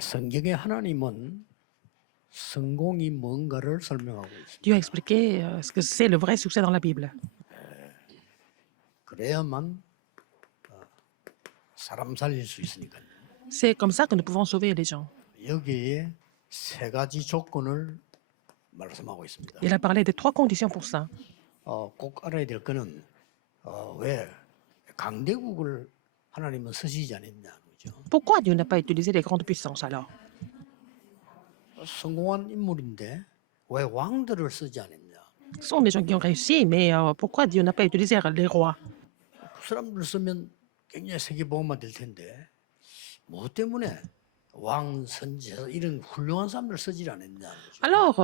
성경의 하나님은 성공이 뭔가를 설명하고 있습니다. Dieu a expliqué ce que c'est le vrai succès dans la Bible. 그래야만 사람 살릴 수 있으니까요. C'est comme ça que nous pouvons sauver les gens. 여기에 세 가지 조건을 말씀하고 있습니다. Il a parlé de 3 conditions pour ça. 꼭 알아야 될 거는 왜 강대국을 하나님은 쓰시지 않았냐 그죠? Pourquoi Dieu n'a pas utilisé les grandes puissances alors? 성공한 인물인데 왜 왕들을 쓰지 않았냐? Ce sont des gens qui ont réussi, mais pourquoi Dieu n'a pas utilisé les rois? 그 사람들 쓰면 굉장히 세계보험만 될 텐데 뭐 때문에 왕, 선지자 이런 훌륭한 사람들 쓰지 않았냐? 그죠? Alors,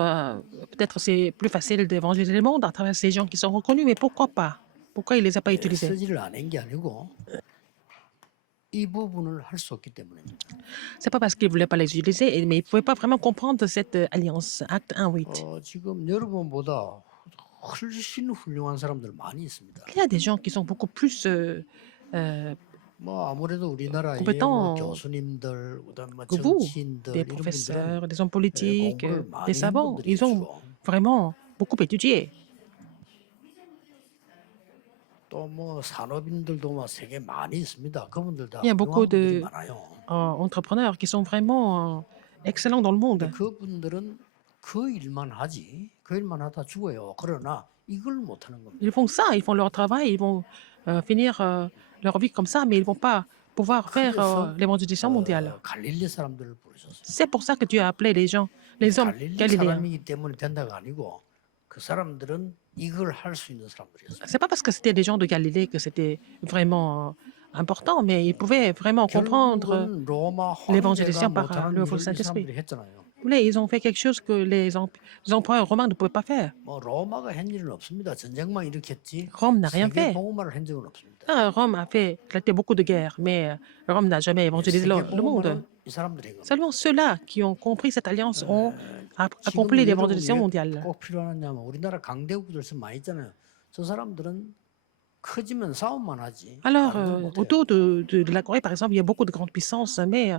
peut-être c'est plus facile d'évangéliser le monde à travers ces gens qui sont reconnus, mais pourquoi pas? Pourquoi il ne les a pas utilisés? 쓰지를 않은 게 아니고 이 부분을 할 수 없기 때문입니다. C'est pas parce qu'il ne voulait pas les utiliser, mais il ne pouvait pas vraiment comprendre cette alliance. Acte 1:8. 지금 여러분보다 훨씬 훌륭한 사람들 많이 있습니다. Il y a des gens qui sont beaucoup plus 뭐 아무래도 우리나라의 뭐 compétents 교수님들, 그다음 뭐 que vous, 정치인들 des 이런 분들은 professeurs, des hommes politiques, 공부를 많이 des 한 savants. Ils ont 분들이죠. vraiment beaucoup étudié. 또 뭐 산업인들도 막 세계 많이 있습니다. 그분들 다 Il y a beaucoup 훌륭한 분들이 de 많아요. entrepreneurs qui sont vraiment excellents dans le monde. 그분들은 그 일만 하지, 그 일만 하다 죽어요. 그러나 이걸 못 하는 겁니다. Ils font ça, ils font leur travail, ils vont finir leur vie comme ça, mais ils ne vont pas pouvoir faire 그래서 l'évangélisation mondiale. 갈릴리 사람들을 부르셨어요. C'est pour ça que Dieu a appelé les gens, les hommes 갈릴리 galiléens. 사람이기 때문에 된다가 아니고 그 사람들은 이걸 할 수 있는 사람들이었어요. C'est pas parce que c'était des gens de Galilée que c'était vraiment important, mais ils pouvaient vraiment comprendre 결국은 로마 l'évangélisation 황제가 par 못하는 le feu 일을 이 Saint-Esprit. 사람들이 했잖아요. Mais ils ont fait quelque chose que les empereurs romains ne pouvaient pas faire. 뭐 로마가 한 일은 없습니다. 전쟁만 일으켰지 Rome n'a rien 세계 fait. 복음화를 한 적은 없습니다. Rome a fait éclater beaucoup de guerres, mais Rome n'a jamais évangélisé 세계 le monde. 복음화는 이 사람들이 한 겁니다. Seulement ceux-là qui ont compris cette alliance ont 지금 accompli 여러분 l'évangélisation 왜 mondiale. 꼭 필요하냐면 우리나라 강대국들 많이 있잖아요. 저 사람들은 커지면 싸움만 하지. Alors, 다른 걸 못해요. autour de la Corée, par exemple, il y a beaucoup de grandes puissances, mais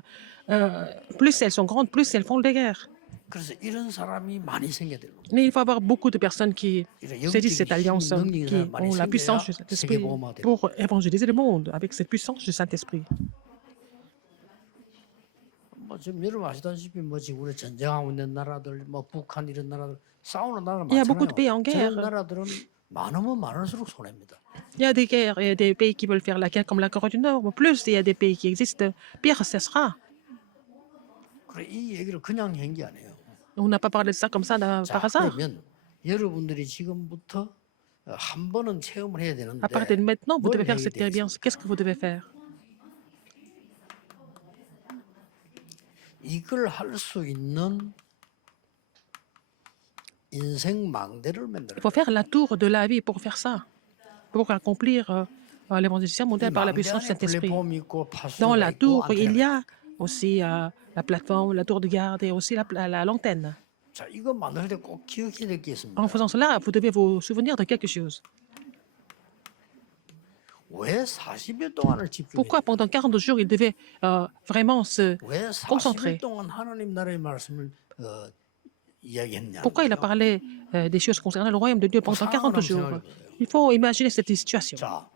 plus elles sont grandes, plus elles font des guerres. 그래서 이런 사람이 많이 생겨야 되는 겁니다. Mais il faut avoir beaucoup de personnes qui saisissent cette alliance, qui ont la puissance du Saint-Esprit pour évangéliser le monde avec cette puissance du Saint-Esprit. 뭐 지금 여러분 아시다시피 뭐 지금 우리 전쟁하고 있는 나라들, 뭐 북한 이런 나라들 싸우는 나라 Il y a beaucoup de 많잖아요. pays en guerre. 저런 나라들은 많으면 많을수록 손해입니다. Il y a des guerres, il y a des pays qui veulent faire la guerre comme la Corée du Nord. Plus il y a des pays qui existent, pire ce sera. 그래 이 얘기를 그냥 한 게 아니에요. On n'a pas parlé de ça comme ça 자, par hasard. 그러면 여러분들이 지금부터 한 번은 체험을 해야 되는데 À partir de maintenant, vous 뭘 devez faire 해야 cette expérience. 되겠습니까? Qu'est-ce que vous devez faire? 이걸 할 수 있는 인생 망대를 만들어요. Il faut faire la tour de la vie pour faire ça, pour accomplir l'évangélisation mondiale par la puissance du Saint-Esprit. 플랫폼이 있고 파수가 Dans la 있고 tour, il y 안테나가 a aussi la plateforme, la tour de garde et aussi l'antenne. 자, 이거 만들 때 꼭 기억해야 될 게 있습니다. En faisant cela, vous devez vous souvenir de quelque chose. 왜 40일 동안을 집중해야 Pourquoi pendant 40 jours, il devait vraiment se 왜 concentrer? 40일 동안 하나님 나라의 말씀을 이야기했냐? Pourquoi il a parlé des choses concernant le royaume de Dieu pendant 40 jours? Il faut imaginer cette situation. 자,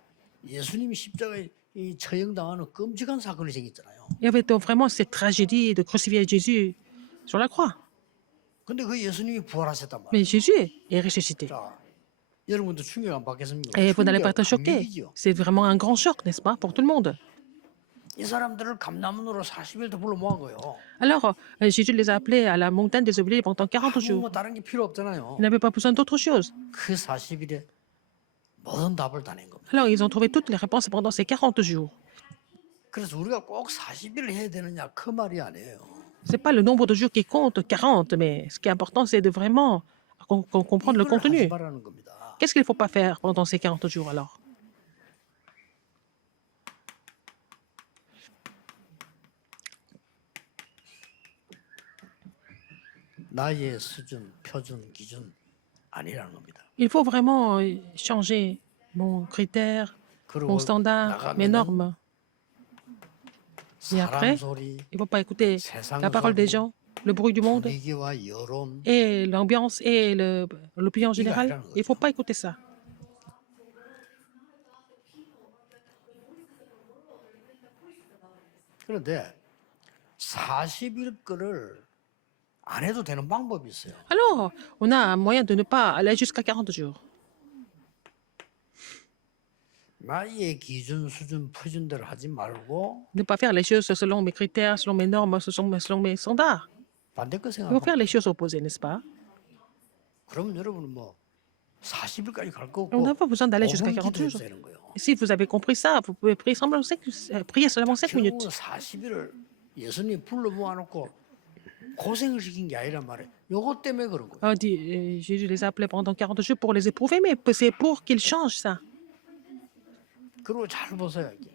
예수님이 십자가에 이 처형당하는 끔찍한 사건이 생겼잖아요. Il y avait donc vraiment cette tragédie de crucifier Jésus sur la croix. 근데 그 예수님이 부활하셨단 말이에요. Mais Jésus est ressuscité. 자, 여러분도 충격 안 받겠습니까? Et vous n'allez pas être 충격, choqué. 감격이죠. C'est vraiment un grand choc, n'est-ce pas, pour tout le monde. 이 사람들을 감남원으로 40일 더 불러 모은 거예요. Alors, Jésus les a appelés à la montagne des Oubliés pendant 40 아무 jours. 뭐 다른 게 필요 없잖아요. Ils n'avaient pas besoin d'autre chose. 그 40일에 모든 답을 다 낸 겁니다. Alors, ils ont trouvé toutes les réponses pendant ces 40 jours. 그래서 우리가 꼭 40일을 해야 되느냐 그 말이 아니에요. Ce n'est pas le nombre de jours qui compte, 40, mais ce qui est important, c'est de vraiment comprendre le 이걸 하지 contenu. 말라는 겁니다. Qu'est-ce qu'il ne faut pas faire pendant ces 40 jours alors? 나의 수준, 표준, 기준 아니라는 겁니다. Il faut vraiment changer mon critère, 그리고 mon standard, mes 나가면은 normes. Et 사람 après, 소리, il ne faut pas écouter 세상 la parole des 소리, gens, le bruit du monde 분위기와 여론 et l'ambiance et l'opinion 이거 générale. 아니라는 Il ne faut 거죠. pas écouter ça. 그런데 40일 거를 안 해도 되는 방법이 있어요. Alors, on a un moyen de ne pas aller jusqu'à 40 jours. 나의 기준 수준 표준대로 하지 말고 Ne pas faire les choses selon mes critères, selon mes normes, selon mes standards. 반대 거 Il faut 생각하면 faire les choses opposées, n'est-ce pas? 그럼 여러분은 뭐 40일까지 갈 거 On 없고 n'a pas besoin d'aller jusqu'à 5분 40 기도해도 jours. 되는 거예요. Et si vous avez compris ça, vous pouvez prier seulement 5 minutes. 결국은 40일을 예수님이 불러 모아놓고 고생을 시킨 게 아니란 말이에요. 요것 때문에 그런 거예요. Jésus les a appelés pendant 40 jours pour les éprouver, mais c'est pour qu'ils changent ça. 그리고 잘 보세요. 이게.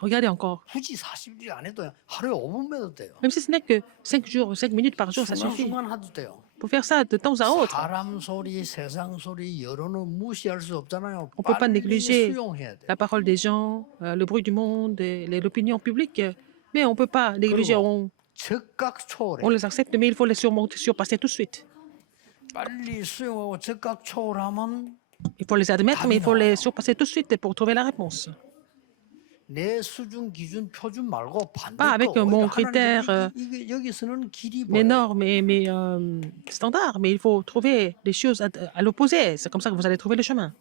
Regardez encore. 굳이 40일 안 해도 하루에 5분 해도 돼요. Même si ce n'est que 5 jours, 5 minutes par jour, ça suffit. 순간순간 해도 돼요. Pour faire ça de temps à autre. 사람 소리, 세상 소리, 여론은 무시할 수 없잖아요. On ne peut pas 빨리 négliger 수용해야 돼요. la parole des gens, le bruit du monde, l'opinion publique. Mais on ne peut pas négliger, 그리고 즉각 초월해. on les accepte, mais il faut les surpasser tout de suite. 빨리 수용하고 즉각 초월하면 Il faut les admettre, mais il faut les surpasser tout de suite pour trouver la réponse. 내 수준, 기준, 표준 말고 반대 Pas avec 거. mon 하나님 critère, 이게 여기서는 길이 mes 보여요. normes et mes standards, mais il faut trouver les choses à l'opposé. C'est comme ça que vous allez trouver le chemin.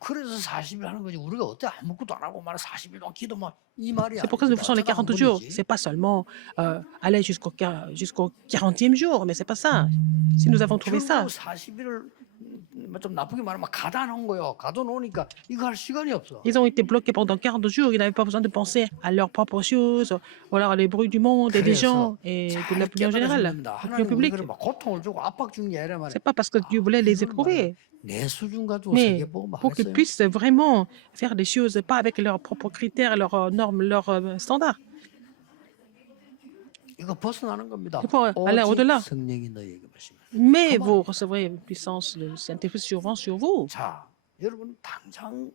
그래서 40일 하는 거지. 우리가 어때 아무것도 안 하고 말 40일 동안 기도만 이 말이야. C'est pourquoi nous faisons les 40 jours. C'est pas seulement aller jusqu'au 40e jour, mais c'est pas ça. Si nous avons trouvé ça, 결국 40일을 좀 나쁘게 말하면 가다 놓은 거예요. 가다 놓으니까 이거 할 시간이 없어. ils ont été bloqués pendant 40 jours. Ils n'avaient pas besoin de penser à leurs propres choses, ou alors les bruits du monde et des gens et de l'opinion générale, l'opinion 하나님 publique. 우리를 막 고통을 주고 압박 주는 게 아니라 말이야. C'est pas parce que Dieu voulait les éprouver, 내 수준 가지고 mais 세계복음 pour qu'ils 했어요. puissent vraiment faire des choses pas avec leurs propres critères, leurs normes, leurs standards. 이거 벗어나는 겁니다. Il faut aller au-delà. 오직 성령이 너희에게 마시면. Mais vous recevrez une puissance, le Saint-Esprit survient sur vous. 자, 여러분 당장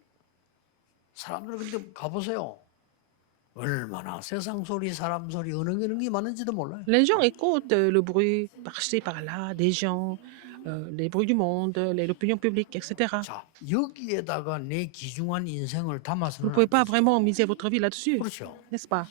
사람들 근데 가보세요. 얼마나 세상 소리, 사람 소리 어느 게 많은지도 몰라요. Les gens écoutent le bruit par-ci, par-là, des gens, les bruits du monde, l'opinion publique, etc. 자, 여기에다가 내 귀중한 인생을 Vous ne 담아서는 pouvez 안 pas 되죠. vraiment miser votre vie là-dessus, 그렇죠. n'est-ce pas?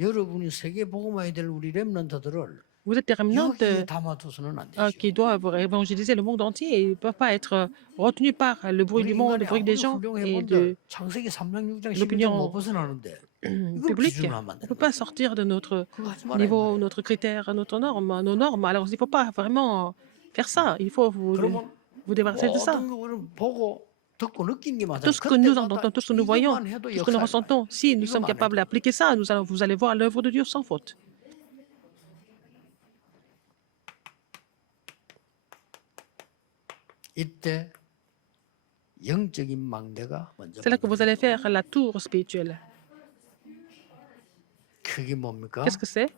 여러분이 세계 복음화해야 될 우리 렘넌트들을 Vous êtes des remnants 여기에 담아두서는 안 되죠. qui doivent évangéliser le monde entier et ils ne peuvent pas être retenus par le bruit du monde, le bruit des gens et de 창세기 3장 6장 11장 l'opinion 못 벗어나는데 이걸 publique. 기준으로 On 하면 안 ne 되는 peut 거예요. pas sortir de notre 그거 하지 말아요. niveau, notre critère, nos normes. Alors, il ne faut pas vraiment faire ça. Il faut 그러면 vous débarrasser de ça. 모든 거를 보고 듣고 느낀 게 많아요. Tout ce que nous 그때마다 entendons, tout ce que nous voyons, 이것만 해도 tout ce que nous 역사를 ressentons, si nous sommes 이것만 capables 해도. d'appliquer ça, vous allez voir l'œuvre de Dieu sans faute. 이때 영적인 망대가 먼저 C'est là que vous 만들어져요. allez faire la tour spirituelle. 그게 뭡니까? Qu'est-ce que c'est?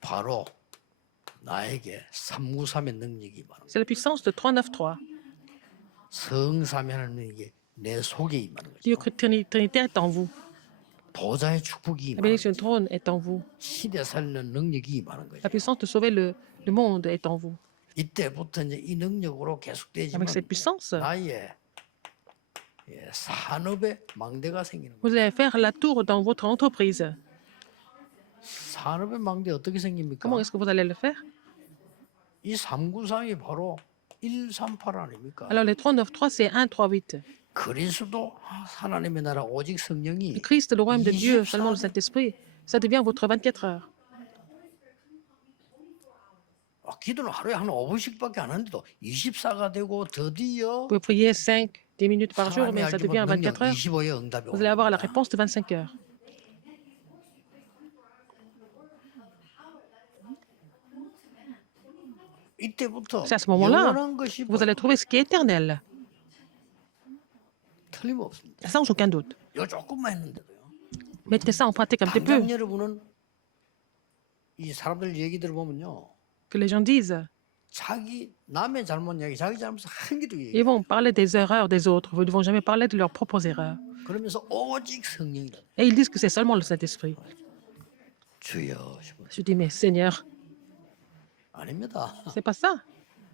바로 나에게 393의 능력이 임하는 거예요. C'est la puissance de 393. 성삼위 하나님 능력이 내 속에 임하는 Dieu 거죠. Trinitaire est en vous. 보좌의 축복이 La 임하는 bénédiction 거예요. du trône est en vous. 시대 살리는 능력이 임하는 거예요. La puissance de sauver le monde est en vous. 이때부터 이제 이 능력으로 계속되지만 Avec cette puissance, 나의 산업의 망대가 생기는 거예요. vous allez faire la tour dans votre entreprise. 산업의 망대 어떻게 생깁니까? Comment est-ce que vous allez le faire? 이 393이 바로 138 아닙니까? Alors, les 393, c'est 1, 3, 8. 그리스도 하나님의 나라 오직 성령이 Le Christ, le royaume de Dieu, 24 seulement le Saint-Esprit, ça devient votre 24 heures. 기도는 하루에 한 5분씩밖에 안 하는데도 24가 되고 드디어 Vous pouvez prier 5, 10 minutes par jour, 하나님의 mais ça 알기로 devient 능력 24 heures. 25의 응답이 Vous allez avoir la 옵니다. réponse de 25 heures. 이때부터 C'est à ce moment-là, 영원한 것이 vous allez trouver ce qui est éternel, 틀림없습니다. sans aucun doute. 요 조금만 했는데도요. Mettez ça en pratique un petit peu. 당장 여러분은 이 사람들 얘기들을 보면요. Que les gens disent, 자기 남의 잘못 이야기, 자기 잘못을 한 개도 얘기. Ils vont parler des erreurs des autres. Ils ne vont jamais parler de leurs propres erreurs. 그러면서 오직 성령이다. Et ils disent que c'est seulement le Saint-Esprit. 주여 싶어. Je dis, mais Seigneur, 아닙니다. c'est pas ça.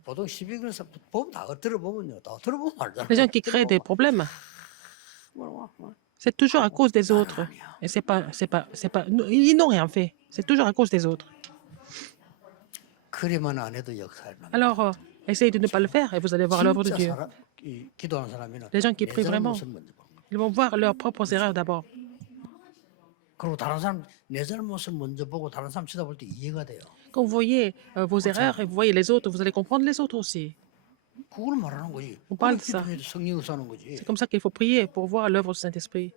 보통 시비 그런 사람 보면 다 들어보면요, 다 들어보면 알잖아요. Les gens qui créent des problèmes, c'est toujours à cause des autres. Et c'est pas, ils n'ont rien fait. C'est toujours à cause des autres. 그리만 안 해도 역사를 납니다. Alors, essayez de ne pas le faire et vous allez voir l'œuvre de 진짜 Dieu. 기도하는 사람이는 Les gens qui 내 prient vraiment, 잘못을 먼저 보는 거예요. ils vont voir leurs propres erreurs d'abord. 그리고 다른 사람 내 잘못을 먼저 보고 다른 사람 쳐다볼 때 이해가 돼요. Quand vous voyez vos erreurs et vous voyez les autres, vous allez comprendre les autres aussi. 그걸 말하는 거지. On parle de ça. 기도해도 성령 사는 거지. C'est comme ça qu'il faut prier pour voir l'œuvre du Saint-Esprit.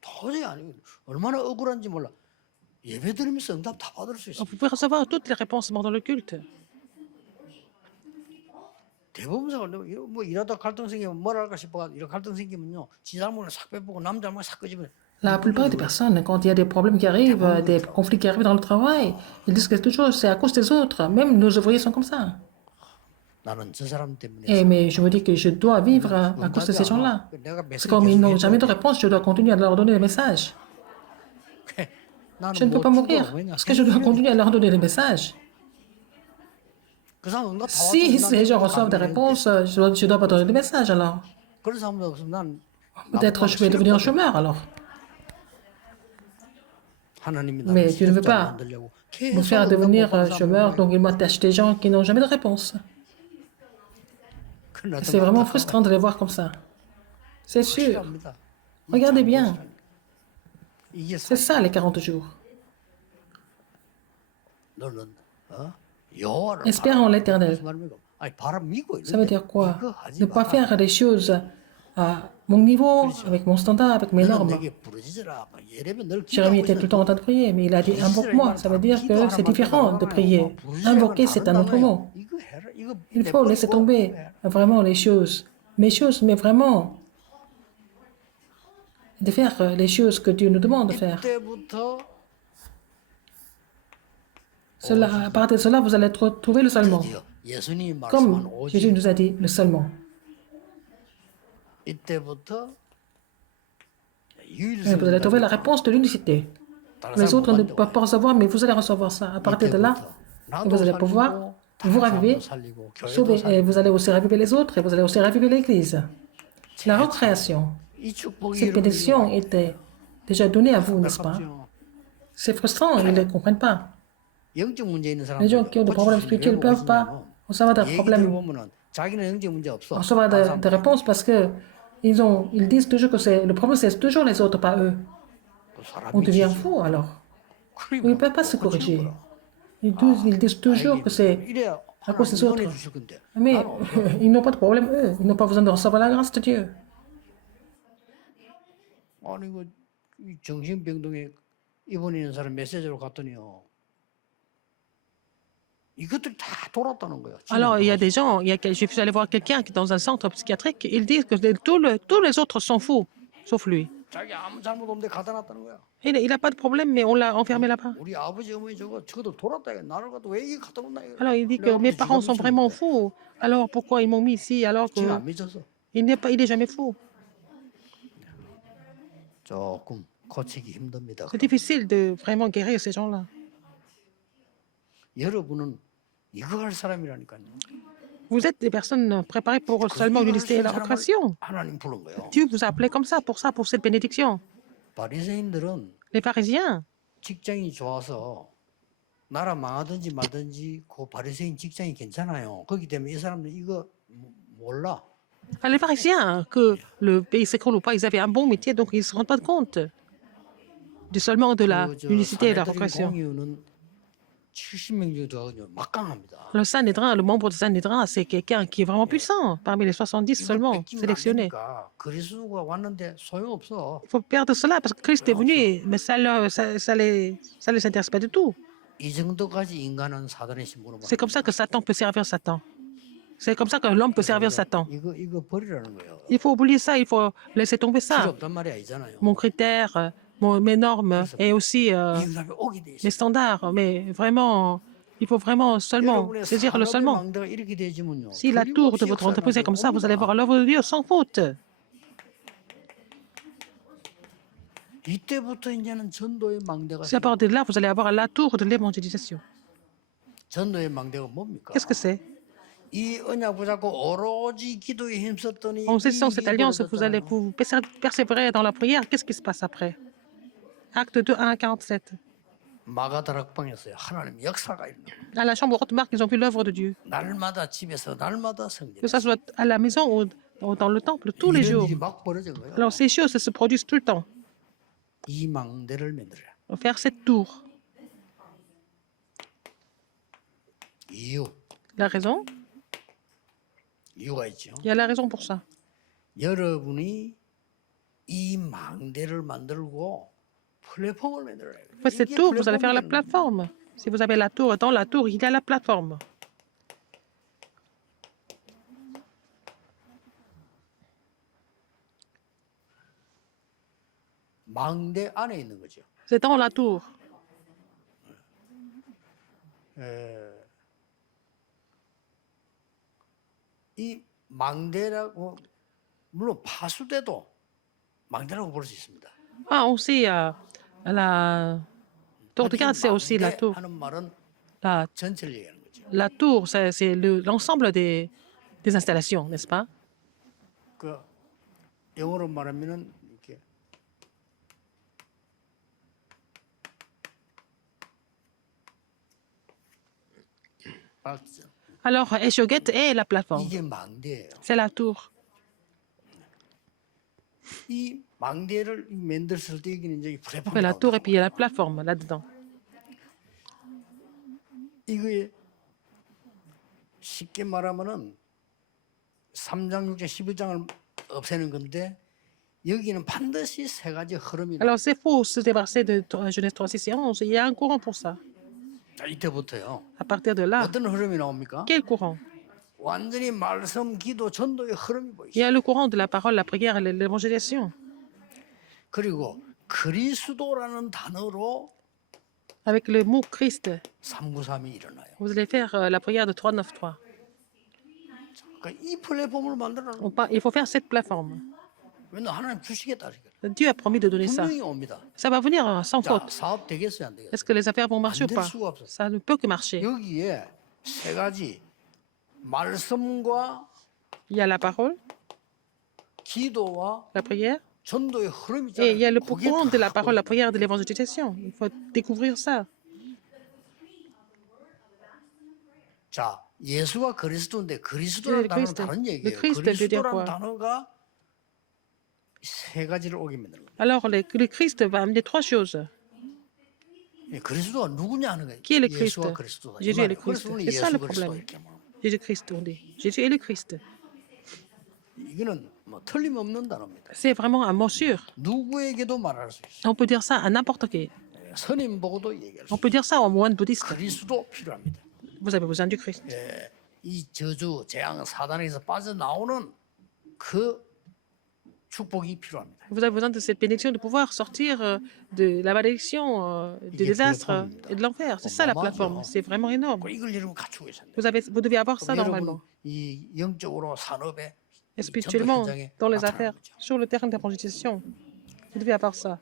도저히 아니고 얼마나 억울한지 몰라. 예배 드리면서 응답 다 받을 수 있어. Vous pouvez recevoir toutes les réponses pendant le culte. 대법원사가 뭐 일하다 갈등 생기면 뭘 할까 싶어 이런 갈등 생기면요 지 잘못을 싹 빼보고 남 잘못을 싹 끄집어내. La plupart des personnes, quand il y a des problèmes qui arrivent, des conflits qui arrivent dans le travail, ils disent que toujours c'est à cause des autres. Même nos ouvriers sont comme ça. 나는 저 사람 때문에 Mais je me dis que je dois vivre à cause de ces gens-là. C'est comme ils n'ont jamais de réponse, je dois continuer à leur donner des messages. Je ne peux pas mourir parce que je dois continuer à leur donner des messages. 그 사람 응답 다 Si ces gens reçoivent des réponses, je dois pas donner des messages alors. 그런 사람도 없으면 난 Peut-être je vais devenir chômeur alors. 하나님이 Mais 나를 tu ne veux 실업자로 pas 만들려고 me 계속 faire 응답 못 devenir 받는 사람을 chômeur, donc il m'attache des gens qui n'ont jamais de réponse. 그건 나도 C'est vraiment 답답하고 frustrant de les voir comme ça. C'est sûr. 확실합니다. Regardez bien. 이게 C'est ça les 40 jours. 너는 여호와를 Espère en l'éternel. 무슨 말입니까? 아니 바람 믿고 Ça veut 있는데 dire quoi? 이거 하지 Ne pas 마. faire des choses à mon niveau, avec mon standard, avec mes 너는 normes. 내게 부르짖으라. 막 예레미야 늘 Jérémie 기도하고 était tout le temps en train de prier, mais il a dit invoque-moi. Ça veut dire que c'est différent de prier. Invoquer, c'est un autre mot. 이거 해라. 이거 Il faut laisser tomber vraiment les choses. Mes choses, mais vraiment. De faire les choses que Dieu nous demande de faire. 이때부터 Cela, à partir de cela, vous allez trouver le seulement. 드디어 예수님이 말씀한 Comme Jésus 오직 nous a dit, le seulement. 이때부터 Et vous allez trouver la réponse de l'unicité. Les autres ne peuvent pas recevoir, mais vous allez recevoir ça. À partir de là, vous allez pouvoir vous raviver, sauver, et vous allez aussi raviver les autres, et vous allez aussi raviver l'Église. La recréation, cette bénédiction était déjà donnée à vous, n'est-ce pas? C'est frustrant, ils ne comprennent pas. Les gens qui ont des problèmes spirituels ne peuvent pas recevoir des problèmes, recevoir des réponses parce que ils disent toujours que le problème, c'est toujours les autres, pas eux. On devient fou alors. Ils ne peuvent pas se corriger. Ils disent toujours que c'est à cause des autres. Mais ils n'ont pas de problème, eux. Ils n'ont pas besoin de recevoir la grâce de Dieu. 아니 이 정신병동에 입원 있는 사람 메시지로 갔더니요. 이것들이 다 돌았다는 거예요. Alors, il y a des gens, je suis allé voir quelqu'un qui est dans un centre psychiatrique, ils disent que tous les autres sont fous, sauf lui. 자기 아무 잘못 없는데 갖다 놨다는 거야. Il n'a pas de problème, mais on l'a enfermé là-bas. 우리 아버지 어머니 저것도 돌았다. 나를 갖다 왜 이게 갖다 놓나 이거. Alors, il dit que mes parents sont vraiment fous. Alors, pourquoi ils m'ont mis ici alors 지금 안 믿었어. qu'il n'est jamais fou? 조금 고치기 힘듭니다. C'est difficile de vraiment guérir ces gens-là. 여러분은 이거 할 사람이라니까요. Vous êtes des personnes préparées pour seulement l'unité et la recréation. 하나님 부른 거예요. Dieu vous a appelé comme ça, pour cette bénédiction. 바리새인들은 Les pharisiens, 직장이 좋아서 나라 망하든지 말든지 그 바리새인 직장이 괜찮아요. 그렇기 때문에 이 사람들 이거 몰라. les pharisiens, que le pays s'écroule ou pas, ils avaient un bon métier, donc ils ne se rendent pas compte du seulement de l'unicité et de la recréation. 공유는 70명 정도 막강합니다. Le Sanhédrin, le membre du Sanhédrin, c'est quelqu'un qui est vraiment puissant, parmi les 70 seulement sélectionnés. 그리스도가 왔는데 소용없어. Il faut perdre cela parce que Christ est venu, mais ça les intéresse pas du tout. 이 정도까지 인간은 사단의 신분을 C'est comme ça que Satan peut servir Satan. C'est comme ça que l'homme peut servir Satan. 이거 버리라는 거예요. Il faut oublier ça, il faut laisser tomber 필요 ça. 없단 말이 아니잖아요. Mon critère, mes normes et aussi 이 사람이 오게 돼 있어요. mes standards. Mais vraiment, Il faut vraiment seulement 여러분의 saisir le 산업의 seulement. 망대가 이렇게 되지면요. Si la tour de votre entreprise est comme ça, vous allez voir l'œuvre de Dieu sans faute. 이때부터 이제는 전도의 망대가 C'est à partir de là, vous allez avoir la tour de l'évangélisation. 전도의 망대가 뭡니까? Qu'est-ce que c'est? 이 언약 붙잡고 오로지 기도에 힘썼더니 En saisissant cette 일이 alliance, vous allez 벌어졌잖아요. vous persévérer dans la prière. Qu'est-ce qui se passe après? Acte 2, 1 à 47. 마가다락방에서요. 하나님 역사가 일어나. À la chambre haute marque, ils ont vu l'œuvre de Dieu. 날마다 집에서 날마다 성전. Que ça soit à la maison ou dans le temple, tous les 이런 jours. 일이 막 벌어진 거예요. Alors ces choses se produisent tout le temps. 이 망대를 만들어요. Faire cette tour. 이유 La raison? 이유가 있죠. Il y a la raison pour ça. 여러분이 이 망대를 만들고 플랫폼을 만들어야 돼요. Faites cette 이게 tour, vous allez faire la 플랫폼이라는 plateforme. Si vous avez la tour, dans la tour, il y a la plateforme. 망대 안에 있는 거죠. C'est dans la tour. 이 망대라고 물론 파수대도 망대라고 볼 수 있습니다. Ah, aussi, la tour de garde, c'est aussi la tour. 하는 말은 La, 전체를 얘기하는 거죠. la tour, c'est l'ensemble des installations, n'est-ce pas? 그 영어로 말하면은 이렇게 맞죠. Alors, Eshoget est la plateforme. 이게 망대예요. C'est la tour. 이 망대를 만들었을 때 여기는 이제 On fait 플랫폼이 la tour et 나온다고. puis il y a la plateforme là-dedans. 이거에 쉽게 말하면은 3장, 6장, 11장을 없애는 건데 여기는 반드시 세 가지 흐름이 나와요. Alors, c'est faux se débarrasser de Genèse 3, 6 et 11. Il y a un courant pour ça. 자, 이때부터요. À partir de là, 어떤 흐름이 나옵니까? quel courant? 완전히 말씀, 기도, 전도의 흐름이 Il 보이죠. y a le courant de la parole, la prière et l'évangélisation. 그리고 그리스도라는 단어로 Avec le mot Christ, 393이 일어나요. vous allez faire la prière de 393. 그러니까 이 플랫폼을 만들어는 Il faut faire cette plateforme. 왜냐 하나님 주시겠다. Dieu a promis de donner ça. 분명히 옵니다. Ça va venir sans 자, faute. 사업 되겠어요, 안 되겠어요? Est-ce que les affaires vont marcher ou 안 될 pas? 수가 없어요. Ça ne peut que marcher. 여기에 세 가지 말씀과 Il y a la parole, 기도와 la prière, 전도의 흐름이 et il y a le 있잖아요. 그게 courant de la 다 parole, la 보여요. prière et de l'évangélisation. Il faut découvrir ça. 자, 예수가 그리스도인데 그리스도라는 단어는 그리스도. 다른 얘기예요. 그리스도 veut dire 그리스도라는 quoi? 단어가 세 가지를 오게 만드는 거예요. Alors, le Christ va amener trois choses. 예, 그리스도가 누구냐 하는 거예요. Qui est le 예수가 Christ? 그리스도다. Jésus est le Christ. 그리스도는 C'est ça 예수 le 그리스도 problème. 이렇게 말하는 거예요. Jésus-Christ, on dit. Jésus est le Christ. 이거는 뭐 틀림없는 단어입니다. C'est vraiment un mot sûr. 누구에게도 말할 수 있어요. On peut dire ça à n'importe qui. 예, 선임 보고도 얘기할 수 On 있어요. peut dire ça aux moines bouddhistes. 그리스도 필요합니다. Vous avez besoin du Christ. 예, 이 저주, 재앙, 사단에서 빠져나오는 그 축복이 필요합니다. Vous avez besoin de cette bénédiction de pouvoir sortir de la malédiction, du désastre et de l'enfer. C'est ça la plateforme. C'est vraiment énorme. 그 이걸 여러분 갖추고 있어야 돼요. Vous devez avoir ça 여러분 normalement. 이 영적으로 산업에 Et 이 전도 spirituellement, 현장에 dans les 나타나는 affaires, 거죠. sur le terrain d'évangélisation. Vous devez avoir ça.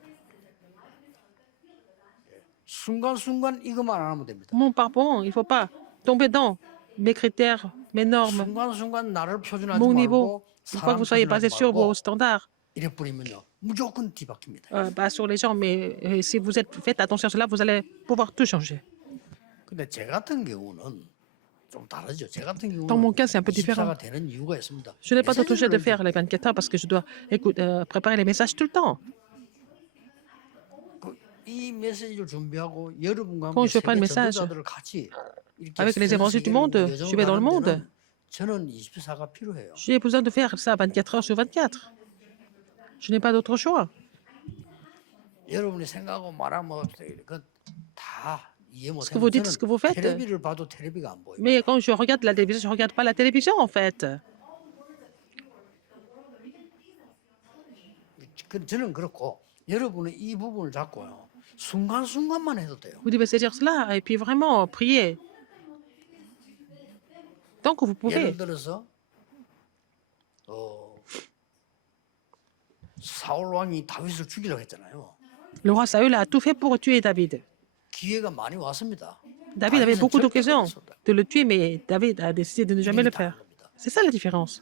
순간순간 이것만 안 하면 됩니다. Mon pardon, il ne faut pas tomber dans mes critères, mes normes, 순간순간 나를 표준하지 mon niveau. 말고 Il faut que 사람 vous soyez 표준하지 basé sur vos 말고 standards, 이래 뿌리면요 무조건 뒤바뀝니다. pas sur les gens. Mais si vous faites attention à cela, vous allez pouvoir tout changer. 근데 제 같은 경우는 좀 다르죠. 제 같은 경우는 Dans mon cas, c'est un peu différent. 24가 되는 이유가 있습니다. Je n'ai pas touché de 메시지를 faire les 24 heures parce que je dois préparer les messages tout le temps. 이 메시지를 준비하고 여러분과 Quand 함께 je fais le 세계 message 전도자들을 같이 이렇게 avec les 전 évangiles du 세계를 monde, 여정을 je vais dans le 가는 monde. 데는 저는 24가 필요해요. J'ai besoin de faire ça 24 heures sur 24. Je n'ai pas d'autre choix. 여러분이 생각하고 말하면 그다 이해 Ce que vous 못해요. dites, ce que vous faites. 텔레비를 봐도 텔레비가 안 보여요. Mais quand je regarde la télévision, je ne regarde pas la télévision en fait. 저는 그렇고 여러분은 이 부분을 잡고요. 순간순간만 해도 돼요. Vous devez saisir cela et puis vraiment prier Tant que vous pouvez. 예를 들어서 사울 왕이 다윗을 죽이려고 했잖아요. Le roi Saül a tout fait pour tuer David. 기회가 많이 왔습니다. David avait 다윗은 beaucoup 절대 d'occasions 그랬었다. de le tuer, mais David a décidé de ne jamais le faire. C'est ça la différence.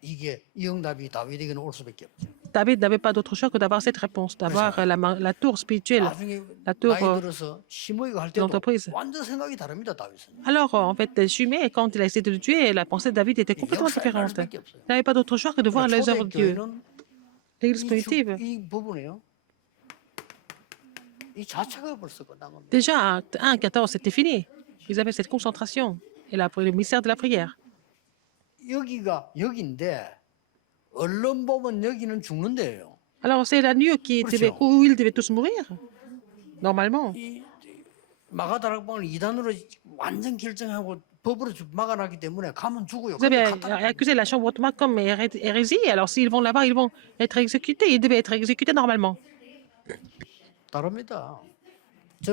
이게 이 응답이 다윗에게는 올 수밖에 없죠. David n'avait pas d'autre choix que d'avoir cette réponse, d'avoir la tour spirituelle, 나중에 la tour 나이 들어서 시므이가 할 때도 l'entreprise. 완전 생각이 다릅니다. 다윗은. Alors, en fait, Shimei, quand il a essayé de le tuer, la pensée de David était complètement 역사에 날 différente. 수밖에 없어요. Il n'avait pas d'autre choix que de voir les œuvres de Dieu. 초대교회는 L'église primitive, 이 부분이에요. 이 자체가 벌써 끝난 겁니다. déjà, acte 1, 14, c'était fini. Ils avaient cette concentration et le mystère de la prière. 여기가 여기인데 언론 보면 여기는 죽는 데예요. Alors, c'est la nuit où ils devaient tous mourir, normalement. 이 마가다락방을 이단으로 완전 결정하고 법으로 막아놨기 때문에 가면 죽어요. Vous avez 근데 갔다 accusé la chambre ottomane comme hérésie, alors s'ils vont là-bas, ils vont être exécutés. Ils devaient être exécutés normalement. 다릅니다.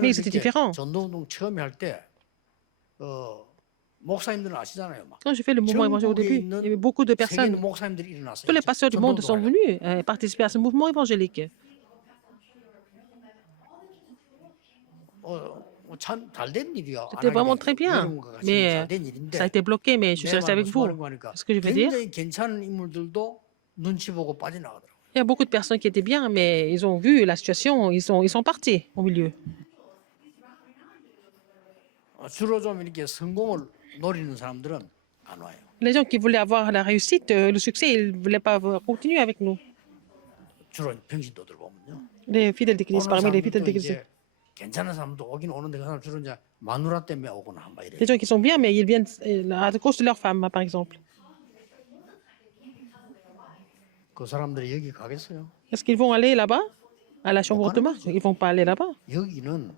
Mais c'était différent. 전도운동 처음에 할 때 목사님들은 아시잖아요. 막. Quand j'ai fait le mouvement évangélique au début, il y avait beaucoup de 세계 있는 personnes, 목사님들이 일어났어요. tous les pasteurs du monde sont 전도운동을 venus participer à ce mouvement évangélique. 참 잘된 일이야. C'était vraiment très bien. Mais 잘된 일인데 ça a été bloqué, mais je suis resté avec vous. Ce que je veux dire, 굉장히 괜찮은 인물들도 눈치 보고 빠져나가더라고요. il y a beaucoup de personnes qui étaient bien, mais ils ont vu la situation, ils sont partis au milieu. 주로 좀 이렇게 성공을 노리는 사람들은 안 와요. Les gens qui voulaient avoir la réussite, le succès, ils ne voulaient pas continuer avec nous. 주로 병신도들 보면요. Les fidèles d'église, 오는 parmi les 사람들도 fidèles d'église. 이제 괜찮은 사람도 오긴 오는데 그 사람 주로 이제 마누라 때문에 오거나 한바 이래요. Des gens qui sont bien, mais ils viennent à cause de leur femme, par exemple. 그 사람들이 여기 가겠어요? Est-ce qu'ils vont aller là-bas, à la chambre ottomane? Ils ne vont pas aller là-bas. 여기는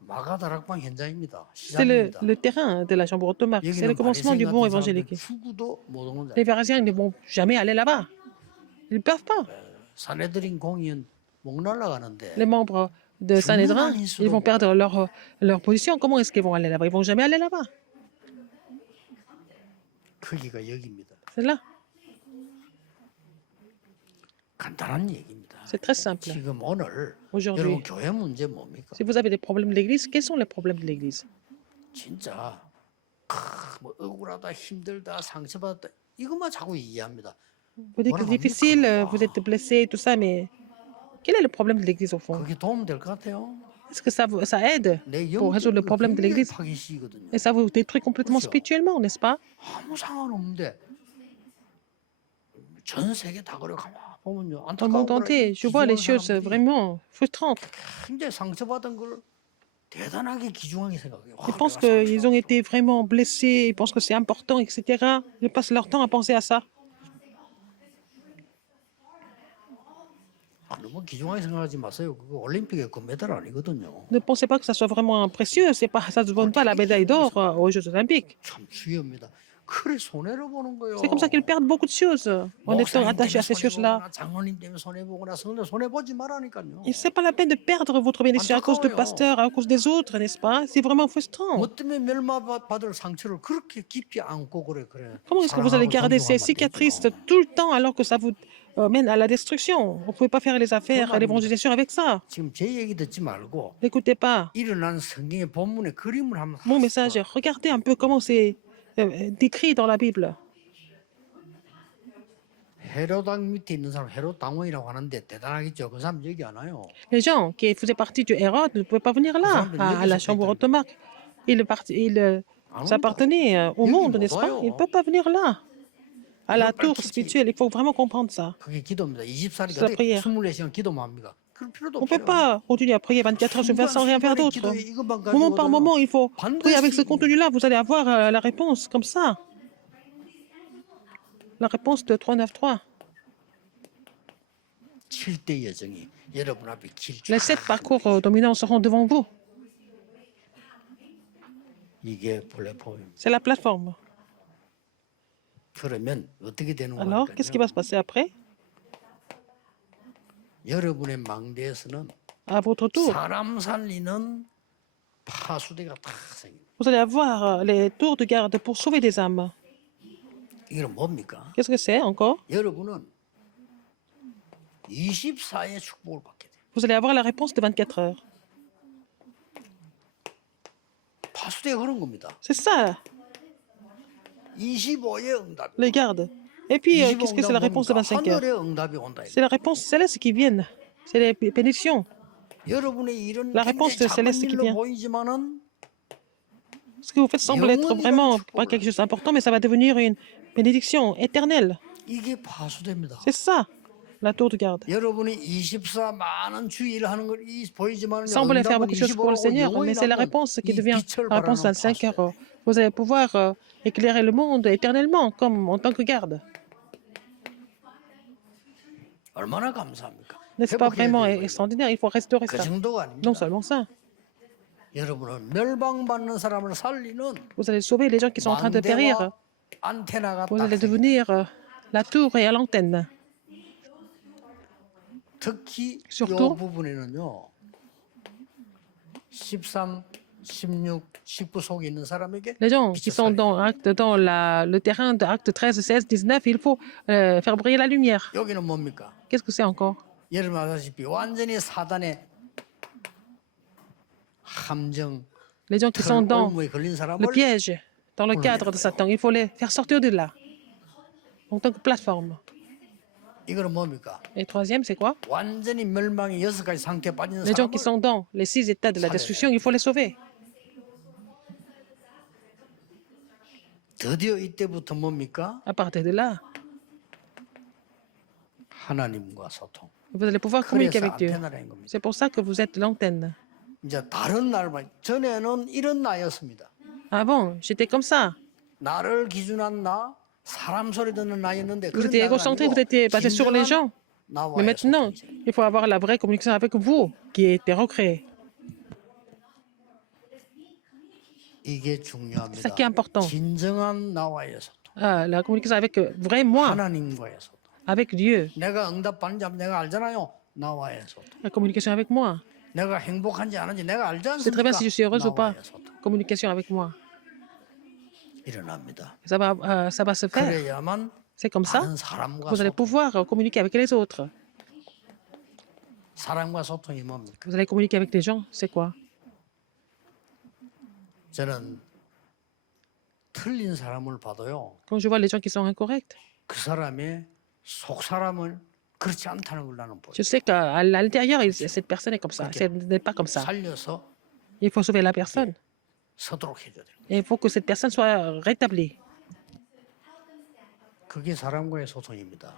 마가다락방 현장입니다. C'est 시작입니다. le terrain de la chambre ottomane. C'est le 여기는 commencement du 바리새인 mouvement 같은 사람들 évangélique. 죽어도 못 오는 자. Les pharisiens ne vont jamais aller là-bas. Ils ne peuvent pas. 사내들인 공의는 목 날아가는데 Les membres de Sanhédrin, ils vont perdre leur position. Comment est-ce qu'ils vont aller là-bas? Ils vont jamais aller là-bas. 크기가 여기입니다. C'est là. 간단한 얘기입니다. C'est très simple. 지금 오늘 Aujourd'hui, 여러분 교회 문제 뭡니까? si vous avez des problèmes de l'Église, quels sont les problèmes de l'Église? 진짜 뭐 억울하다, 힘들다, 상처받았다 이것만 자꾸 이해합니다. Vous dites que c'est difficile, vous êtes blessé, tout ça, mais quel est le problème de l'Église au fond? 그게 도움 될 것 같아요. Est-ce que ça aide 내 pour résoudre le problème de 굉장히 l'Église? 파괴시거든요. Et ça vous détruit complètement spirituellement, n'est-ce pas? 아무 상관없는데 전 세계 다 그래 가만 보면요. Dans le monde entier, je vois les choses vraiment frustrantes. 굉장히 상처받은 걸 대단하게 귀중하게 생각해요. Ils pensent qu'ils ont été vraiment blessés, ils pensent que c'est important, etc. Ils passent leur temps à penser à ça. 너무 귀중하게 생각하지 마세요. 그거 올림픽의 금메달 아니거든요. Ne pensez pas que ça soit vraiment précieux, ça ne se donne pas la médaille d'or aux Jeux Olympiques. 참 중요합니다. 그래 손해를 보는 거예요. C'est comme ça qu'ils perdent beaucoup de choses en étant attachés à ces choses-là. 장로님 때문에 손해 보거나 성도 손해 보지 말라니까요. Et c'est pas la peine de perdre votre bénédiction à cause de pasteurs, à cause des autres, n'est-ce pas? C'est vraiment frustrant. 뭐 때문에 멸망받을 상처를 그렇게 깊이 안고 그래. Comment est-ce que vous allez garder ces cicatrices tout le temps alors que ça vous mène à la destruction? Vous ne pouvez pas faire les affaires, l'évangélisation avec ça. 지금 제 얘기 듣지 말고 N'écoutez pas 일어난 성경의 본문의 그림을 한번 mon message. Regardez un peu comment c'est décrit dans la Bible. 헤롯당 밑에 있는 사람 헤롯 당원이라고 하는데 대단하겠죠. 그 사람 얘기 안 와요. Les gens qui faisaient partie du Hérode ne pouvaient pas venir là, à la chambre ottomane. Ils appartenaient au monde, n'est-ce pas? Ils ne peuvent pas venir là, à la tour spirituelle. Il faut vraiment comprendre ça. 그게 기도입니다. 24시간 C'est la prière. 24시간 기도만 합니까? 그럴 필요도 On ne peut 없어요. pas continuer à prier 24 heures sur 24 sans rien faire d'autre. Moment par moment, il faut prier avec ce contenu-là. Vous allez avoir la réponse comme ça. La réponse de 393. 7대 여정이 여러분 앞에 길 Les 7 parcours dominants seront devant vous. 이게 플랫폼입니다. C'est la plateforme. 그러면 어떻게 되는 Alors, qu'est-ce qui va se passer après? 여러분의 망대에서는 À votre tour, 사람 살리는 파수대가 탁 생깁니다. Vous allez avoir les tours de garde pour sauver des âmes. 이건 뭡니까? Qu'est-ce que c'est encore? 여러분은 24의 축복을 받게 돼요. Vous allez avoir la réponse de 24 heures. 파수대가 그런 겁니다. C'est ça, 25의 응답. les gardes. Et puis, qu'est-ce que c'est la réponse de 25 heures? 하늘의 응답이 온다. C'est la réponse céleste qui vient. C'est les bénédictions. 여러분의 일은 La réponse 굉장히 de céleste 작은 qui 일로 vient. 보이지만은 Ce que vous faites semble être vraiment pas quelque chose d'important, mais ça va devenir une bénédiction éternelle. 이게 파수대입니다. C'est ça, la tour de garde. 여러분이 24 많은 주의를 하는 걸 보이지만 Semble faire beaucoup de choses pour le Seigneur, mais c'est la réponse qui devient la réponse de 25 heures. Vous allez pouvoir éclairer le monde éternellement, comme en tant que garde. 얼마나 감사합니까? N'est-ce pas 회복해야 vraiment 되는 거예요. extraordinaire? Il faut restaurer 그 ça. 정도가 아닙니다. Non seulement ça, 여러분은 멸망받는 사람을 살리는 vous allez sauver les gens qui sont en train de périr. 망대와 안테나가 Vous 딱 allez 생깁니다. devenir la tour et à l'antenne. 특히 이 surtout- 부분에는요. 13, 16, 19 속에 있는 사람에게 Les gens qui 빛을 sont 살려요. dans le terrain de Acte 13, 16, 19, il faut faire briller la lumière. 여기는 뭡니까? Qu'est-ce que c'est encore? 여러분 아시다시피 완전히 사단의 함정, Les gens qui sont dans 올무에 걸린 le 사람을 piège, dans le cadre de Satan, il faut les faire sortir de là, en tant que plateforme. 이거는 뭡니까? Et troisième, c'est quoi? 완전히 멸망의 6가지 상태에 빠진 Les gens qui 사람을 sont dans les 6 états de la destruction, il faut les sauver. 드디어 이때부터 뭡니까? À partir de là, 하나님과 소통. vous allez pouvoir communiquer 그래서 avec Dieu. 안테나라는 겁니다. C'est pour ça que vous êtes l'antenne. 이제 다른 날만 전에는 이런 나였습니다. Avant, j'étais comme ça. 나를 기준한 나, 사람 소리 듣는 나였는데 Vous 그런 étiez 나가 égocentré, 아니고 vous étiez basé sur les 진정한 gens. 나와의 Mais maintenant, 소통이죠. il faut avoir la vraie communication avec vous, qui était recréée. 이게 C'est ça 중요합니다. qui est important. 진정한 나와의 소통, La communication avec vrai moi, 하나님과의 소통. avec Dieu. 내가 응답받는지 안 내가 알잖아요. 나와의 소통. La communication avec moi. 내가 행복한지 안 한지 내가 알지 C'est très bien 않습니까? si je suis heureuse ou pas. 나와의 소통. Communication avec moi. 일어납니다. Ça va se faire. 그래야만 C'est comme ça. 다른 사람과 Vous allez 소통. pouvoir communiquer avec les autres. 사람과 소통이 뭡니까? Vous allez communiquer avec les gens. C'est quoi? 저는 틀린 사람을 봐도요. Quand je vois les gens qui sont incorrects, 그 사람의 속 사람을 그렇지 않다는 걸 나는 보여. je sais qu'à l'intérieur, cette personne est comme ça. Elle n'est pas comme ça. 살려서 Il faut sauver la personne. 서도록 해줘야 돼요. Et il faut que cette personne soit rétablie. 그게 사람과의 소통입니다.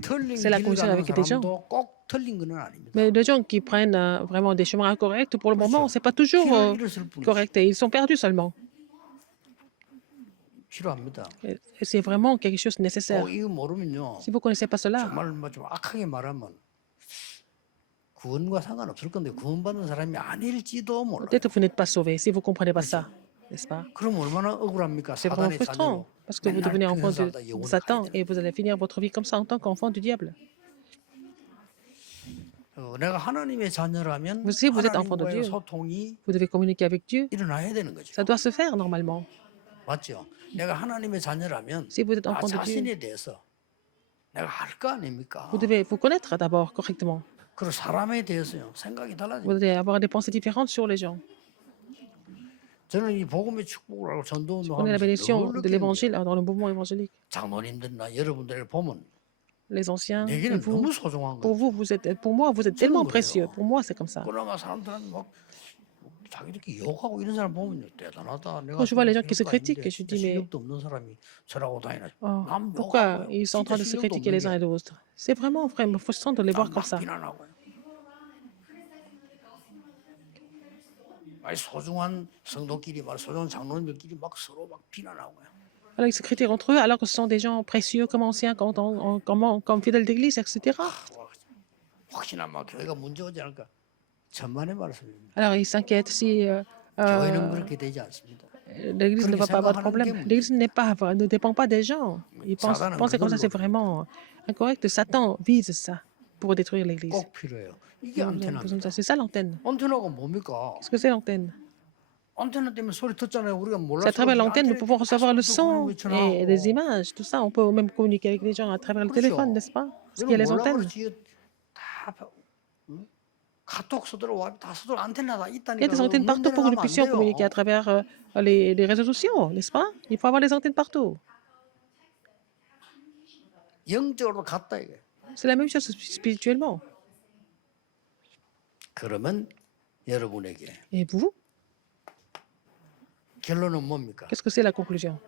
틀린 C'est la 길을 communication 가는 avec des gens. 사람도 꼭 틀린 건 아닙니다. Mais les gens qui prennent vraiment des chemins incorrects, pour le moment, c'est pas toujours 길을 잃었을 뿐이지. correct. Et ils sont perdus seulement. 필요합니다. Et c'est vraiment quelque chose de nécessaire. 이거 모르면요. Si vous ne connaissez pas cela, 정말 좀 악하게 말하면 구원과 상관없을 건데 구원받는 사람이 아닐지도 몰라. peut-être que vous n'êtes pas sauvé si vous ne comprenez pas ça. N'est-ce pas? 그럼 얼마나 억울합니까? C'est vraiment 사단의 frustrant 자녀로 parce que vous 맨날 devenez enfant 그런 de 살다 영원히 Satan 가야 et vous allez finir votre vie comme ça en tant qu'enfant du diable. 내가 하나님의 자녀라면 Si vous êtes enfant de 하나님과의 Dieu, 소통이 vous devez communiquer avec Dieu. 일어나야 되는 거죠. Ça doit se faire normalement. 맞죠? 내가 하나님의 자녀라면 Si vous êtes 나 enfant de Dieu, 자신에 대해서 내가 할 거 아닙니까? vous devez vous connaître d'abord correctement. 그리고 사람에 대해서요 생각이 달라져. Vous devez avoir des pensées différentes sur les gens. 저는 이 복음의 축복을 알고 전도운동 On est la 하면서 bénédiction 늘 de 느끼는 l'évangile 거예요. dans le mouvement évangélique. 장로님들이나 여러분들을 보면 Les anciens, et 내게는 vous, 너무 소중한 pour 거예요. moi, vous êtes tellement 거예요. précieux. Pour moi, c'est comme ça. 그나마 사람들은 막 자기들끼리 욕하고 이런 사람 보면 대단하다. 내가 Quand je vois les gens qui se 별거 critiquent, 아닌데 je 진짜 dis mais 실력도 없는 사람이 저라고 다니나. oh, 남 pourquoi 욕하고요. ils sont en train de se 진짜 실력도 critiquer les uns 없는 et les autres? C'est vraiment frustrant de les voir comme 막 ça. 비난하고요. 아니 소중한 성도끼리 말 소중한 장로님들끼리 막 서로 막 비난하고요. Alors, ils se critiquent entre eux alors que ce sont des gens précieux comme anciens, comme fidèles d'église, etc. 혹시나 막 교회가 문제 오지 않을까 천만의 말씀입니다. Alors, ils s'inquiètent si 교회는 그렇게 되지 않습니다. l'église ne va pas avoir de problème. L'église ne dépend pas des gens. Ils pensent comme ça, c'est vraiment incorrect. Satan vise ça pour détruire l'église. 꼭 필요해요. 이게 안테나입니다. C'est ça l'antenne. 안테나가 뭡니까? Qu'est-ce que c'est l'antenne? 안테나 때문에 소리 듣잖아요. 우리가 C'est à 몰라서 travers 그렇지. l'antenne, nous 안테나 pouvons 때문에 recevoir le 다시 son 또 et des 전화하고. images, tout ça. On peut même communiquer avec les gens à travers le téléphone, n'est-ce pas? Parce qu'il y a 이런 les 몰라 antennes. 그렇지. 이거 다 응? 카톡 쓰도록 다 쓰도록 안테나 다 Il y a 있다니까. des antennes 없는 partout 데는 pour que nous 가면 안 puissions communiquer à 돼요. travers les réseaux sociaux, n'est-ce pas? Il faut avoir les antennes partout. 영적으로 갔다 이게. C'est la même chose spirituellement. 그러면 여러분에게 Et vous, 결론은 뭡니까? qu'est-ce que c'est la conclusion?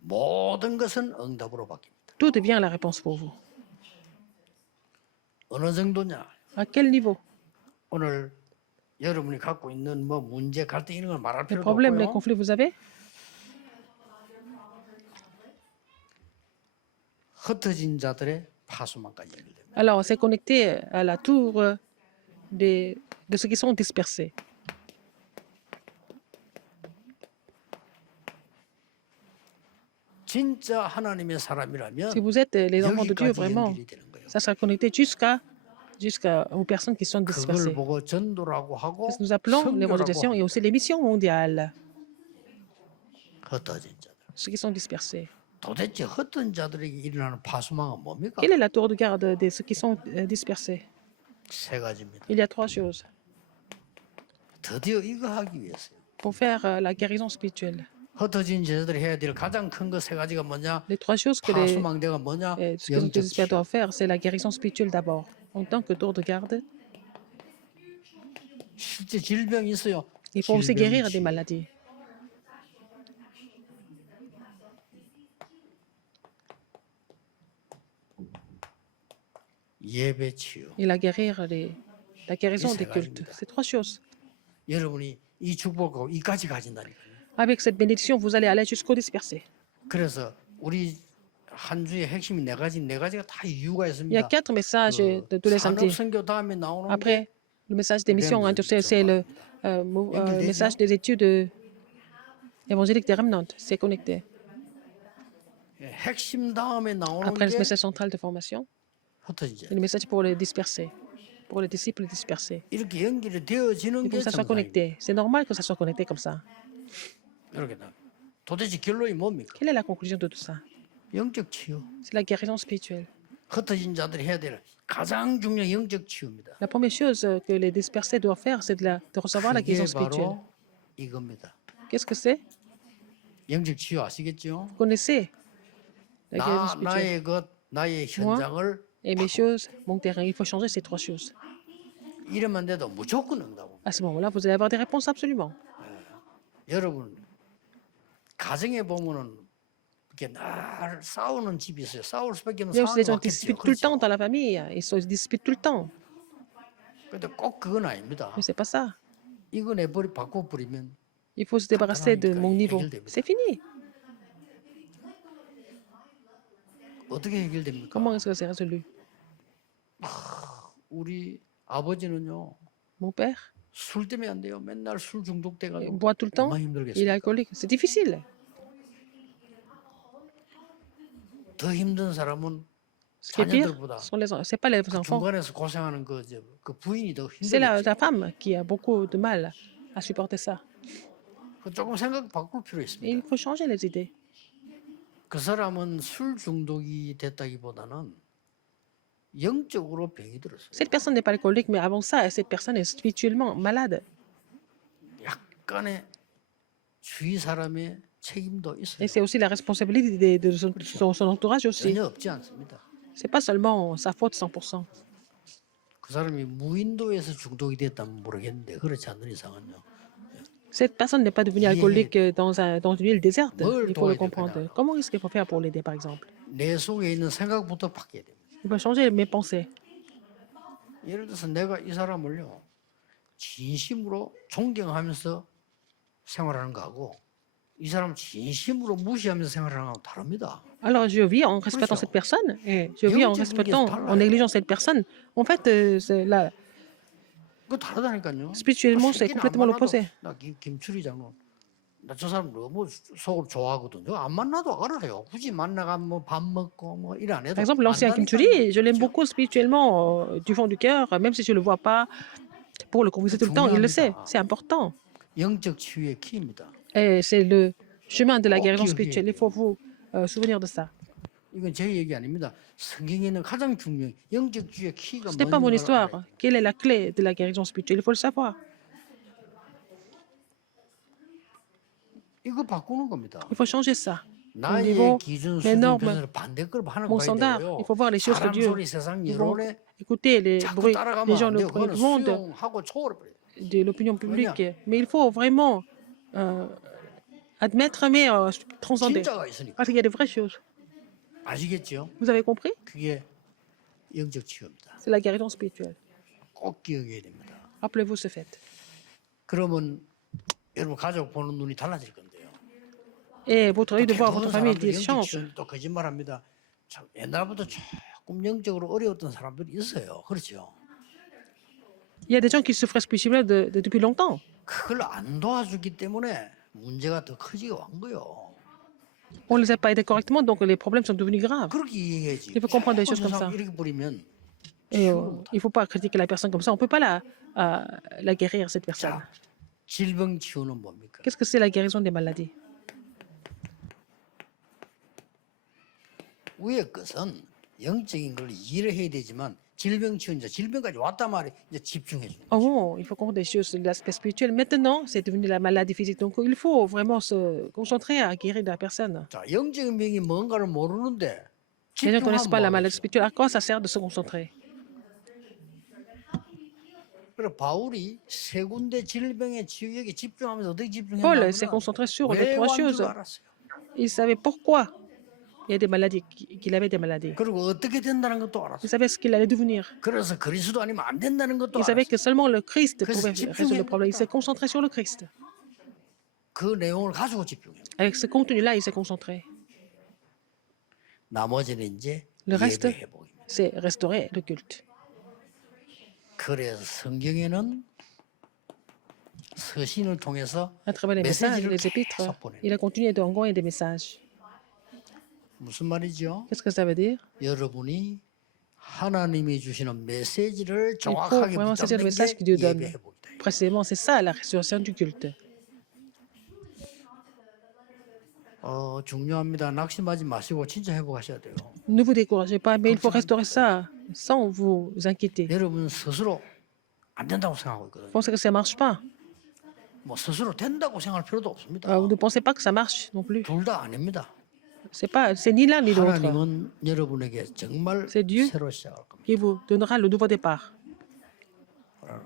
모든 것은 응답으로 바뀝니다. Tout devient la réponse pour vous. 어느 정도냐? À quel niveau? 오늘 여러분이 갖고 있는 뭐 문제, 갈등 이런 걸 말할 Les 필요도 problèmes, les 없고요. conflits que vous avez, 흩어진 자들의 파수망까지 연결됩니다. alors c'est connecté à la tour de ceux qui sont dispersés. 진짜 하나님의 사람이라면 Si vous êtes les enfants de Dieu, 여기까지 vraiment, 연결이 되는 거예요. ça sera connecté jusqu'aux personnes qui sont 그걸 dispersées. 보고 전도라고 하고 C'est ce que nous appelons l'évangélisation et aussi les missions mondiales, 흩어진 자들. ceux qui sont dispersés. 도대체 흩어진 자들에게 일어나는 파수망은 뭡니까? Quelle est la tour de garde de ceux qui sont dispersés? 세 가지입니다. Il y a trois choses 드디어 이거 하기 위해서요. pour faire la guérison spirituelle. 흩어진 제자들이 해야 될 가장 큰 거 세 가지가 뭐냐? Les trois choses que les, 파수망대가 뭐냐? ceux qui sont 영적 dispersés 치유. doivent faire, c'est la guérison spirituelle d'abord. En tant que tour de garde, 실제 질병이 있어요. il faut aussi 질병 guérir des 치유. maladies. 예배 치유. Et la guérison Il des s'est cultes. rajouté. C'est trois choses. 여러분이 이 축복하고 이까지 가진다니까요. Avec cette bénédiction, vous allez aller jusqu'au dispersé. 그래서 우리 한 주의 핵심이 네 가지가 다 이유가 Il y a 있습니다. quatre messages de tous les samedis. 산업선교 다음에 나오는 게 Après, le message des missions, c'est le message des études évangéliques des remnants. C'est connecté. 핵심 다음에 나오는 Après, le 게 message central de formation, 흩어진 c'est 자. le message pour les dispersés, pour les disciples dispersés. 이렇게 연결이 되어지는 Il faut 게 que ça soit 정상입니다. connecté. C'est normal que ça soit connecté comme ça. 이렇게 나. 도대체 결론이 뭡니까? Quelle est la conclusion de tout ça? 영적 치유. C'est la guérison spirituelle. 흩어진 자들이 해야 될 가장 중요한 영적 치유입니다. La première chose que les dispersés doivent faire, c'est de recevoir la 그게 guérison spirituelle. 바로 이겁니다. Qu'est-ce que c'est? 영적 치유 아시겠죠? Vous connaissez la guérison spirituelle. 나의 것, 나의 현장을 Et mes choses, mon terrain, il faut changer ces trois choses. 이러면 돼도 무조건 응답. À ce moment-là, vous allez avoir des réponses absolument. 여러분 가정에 보면은 이렇게 늘 싸우는 집이 있어요. 싸울 수밖에 없는 Il y a aussi des gens 상황이 qui se disputent tout le temps dans la famille. Ils se disputent tout le temps. 근데 꼭 그건 아닙니다. Mais c'est pas ça. 이거 내버리 바꿔버리면 Il faut se débarrasser de mon niveau. C'est fini. 어떻게 해결됩니까? Comment est-ce que c'est résolu? 우리 아버지는요 Mon père, 술 때문에 안 돼요. 맨날 술 il 중독돼가지고 boit tout le temps. 얼마나 Il est 힘들겠어요. alcoolique. C'est difficile. 더 힘든 사람은 Ce qui est pire, 자녀들보다 c'est pas les 그 enfants. 중간에서 고생하는 그 부인이 더 C'est 힘들겠죠. la femme qui a beaucoup de mal à supporter ça. 그 조금 생각 바꿀 필요 Et 있습니다. il faut changer les idées. 그 사람은 술 중독이 됐다기보다는 영적으로 병이 들었어요. Cette personne n'est pas alcoolique, mais avant ça, cette personne est spirituellement malade. 약간의 주위 사람의 책임도 있어요. Et c'est aussi la responsabilité de son entourage aussi. 전혀 없지 않습니다. C'est pas seulement sa faute 100%. 그 사람이 무인도에서 중독이 됐다면 모르겠는데 그렇지 않는 이상은요. Cette personne n'est pas devenue alcoolique dans une île déserte. 뭘 Il faut le 도와야 될까요? comprendre. Comment est-ce qu'il faut faire pour l'aider, par exemple? 내 속에 있는 생각부터 바뀌어야 됩니다. Il faut changer mes pensées. 예를 들어서 내가 이 사람을요 진심으로 존경하면서 생활하는 거하고 이 사람 진심으로 무시하면서 생활하는 거하고 다릅니다. Alors, je vis en respectant cette personne et je vis en respectant, en négligeant cette personne. En fait, 그거 다르다니까요. spirituellement, c'est complètement l'opposé. 나 김출희 장로 나 저 사람 너무 속으로 좋아하거든요. 안 만나도 알아요. 굳이 만나가 뭐 밥 먹고 뭐 일 안 해도 Par exemple, l'ancien Kim Chuli, je l'aime beaucoup spirituellement, du fond du cœur, même si je ne le vois pas pour le conviser tout le temps, il le sait, c'est important. 영적 치유의 키입니다. Et c'est le chemin de la Oh, guérison ok, ok. spirituelle. Il faut vous souvenir de ça. 이건 제 얘기 아닙니다. 성경에는 가장 중요한 영적 치유의 키가 Ce n'est pas mon 뭔가를 histoire. 알아야 돼요. Quelle est la clé de la guérison spirituelle? Il faut le savoir. 이거 바꾸는 겁니다. Il faut changer ça. Au 나의 niveau 기준 des 수준 normes, 변화를 반대걸 하는 mon 거 standard, 봐야 il 돼요. faut voir les choses de 사람 Dieu. 소리, 세상 Ils vont 여론에 écouter les 자꾸 bruits 따라가면 des gens, 안 돼요. le 그거는 monde, 수용하고 초월해버려요. de l'opinion publique. Mais il faut vraiment admettre, mais transcender. 진짜가 있으니까. Parce qu'il y a de vraies choses. 아시겠죠? Vous avez compris? 그게 영적 치유입니다. C'est la guérison spirituelle. 꼭 기억해야 됩니다. Rappelez-vous ce fait. 그러면 여러분 가족 보는 눈이 달라질 건데요. Et votre œil de voir 대부분 votre famille 사람들이 change. 영적 치유는 또 거짓말합니다. 참 옛날부터 조금 영적으로 어려웠던 사람들이 있어요. 그렇죠? Il y a des gens qui souffrent spirituellement depuis longtemps. 그걸 안 도와주기 때문에 문제가 더 커지고 한 거요. On ne les a pas aidés correctement, donc les problèmes sont devenus graves. 그렇게 이해해야지. Il faut comprendre des choses 자꾸 comme ça. 세상 이렇게 버리면 Et il ne faut pas critiquer la personne comme ça. On ne peut pas la guérir, cette personne. 자, 질병 치유는 뭡니까? Qu'est-ce que c'est la guérison des maladies? 위의 것은 영적인 걸 이해를 해야 되지만 질병 치유 이제 질병까지 왔단 말이에요. 이제 집중해 주는 Oh, 거죠. il faut comprendre des choses de l'aspect spirituel. Maintenant, c'est devenu la maladie physique. Donc, il faut vraiment se concentrer à guérir la personne. 자, 영적인 병이 뭔가를 모르는데 Les gens ne connaissent pas la 집중하면 maladie 뭐하겠어요? spirituelle. À quoi ça sert de se concentrer? 그래서 바울이 세 군데 질병의 치유에 집중하면서 어떻게 Paul s'est 집중했냐면 concentré sur les 왜 trois 왔는 choses. 줄 알았어요. Il savait pourquoi il y a des maladies, qu'il avait des maladies. 그리고 어떻게 된다는 것도 Il 알았어요. savait ce qu'il allait devenir. 그래서 그리스도 아니면 안 된다는 것도 Il savait 알았어요. que seulement le Christ 그래서 pouvait résoudre le problème. Il s'est concentré sur le Christ. 그 내용을 가지고 집중해요. Avec ce contenu-là, il s'est concentré. 나머지는 이제 Le reste, 예배 회복입니다. c'est restaurer le culte. 그래서 성경에는 서신을 통해서 À travers les messages, 메시지를 les épîtres, 계속 보내요. il a continué d'envoyer des messages. 무슨 말이죠? Qu'est-ce que ça veut dire? 여러분이 하나님이 주시는 메시지를 Il faut 정확하게 vraiment saisir le message que 붙잡는 Dieu 게 donne. 예배 회복이다. Précisément, c'est ça la restauration du culte. 중요합니다. 낙심하지 마시고 진짜 회복하셔야 돼요. Ne vous découragez pas, mais il faut restaurer ça sans vous inquiéter. 여러분 스스로 안 된다고 생각하고 있거든요. Vous pensez que ça ne marche pas? 뭐 스스로 된다고 생각할 필요도 없습니다. Vous ne pensez pas que ça marche non plus. 둘 다 아닙니다. C'est ni l'un ni l'autre 하나님은 여러분에게 정말 C'est Dieu. 새로 시작할 겁니다. qui vous donnera le nouveau départ.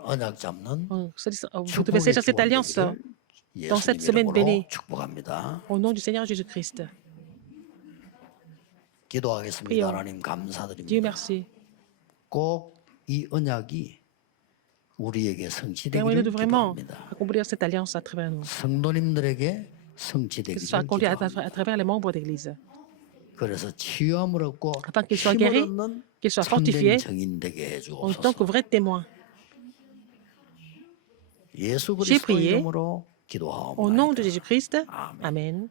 언약 잡는 Vous devez saisir cette alliance dans cette semaine bénie. 축복합니다. Au nom du Seigneur Jésus-Christ. 기도하겠습니다. Prions. 하나님 Dieu 감사드립니다. merci. 꼭 이 언약이 우리에게 Permettez-nous 성취되기를 de vraiment 기도합니다. accomplir cette alliance à travers nous. 성도님들에게 Que ce soit 성취되기를 accompli à 기도합니다. travers les membres d'Église. 그래서 치유함을 얻고 Afin qu'ils soient 힘을 guéris, 얻는 qu'ils soient 참된 fortifiés 정인 되게 en tant que 해주옵소서. vrais témoins. 예수 J'ai 그리스도 prié 이름으로 Au nom de 기도하옵나이다. Jésus-Christ. 아멘. Amen.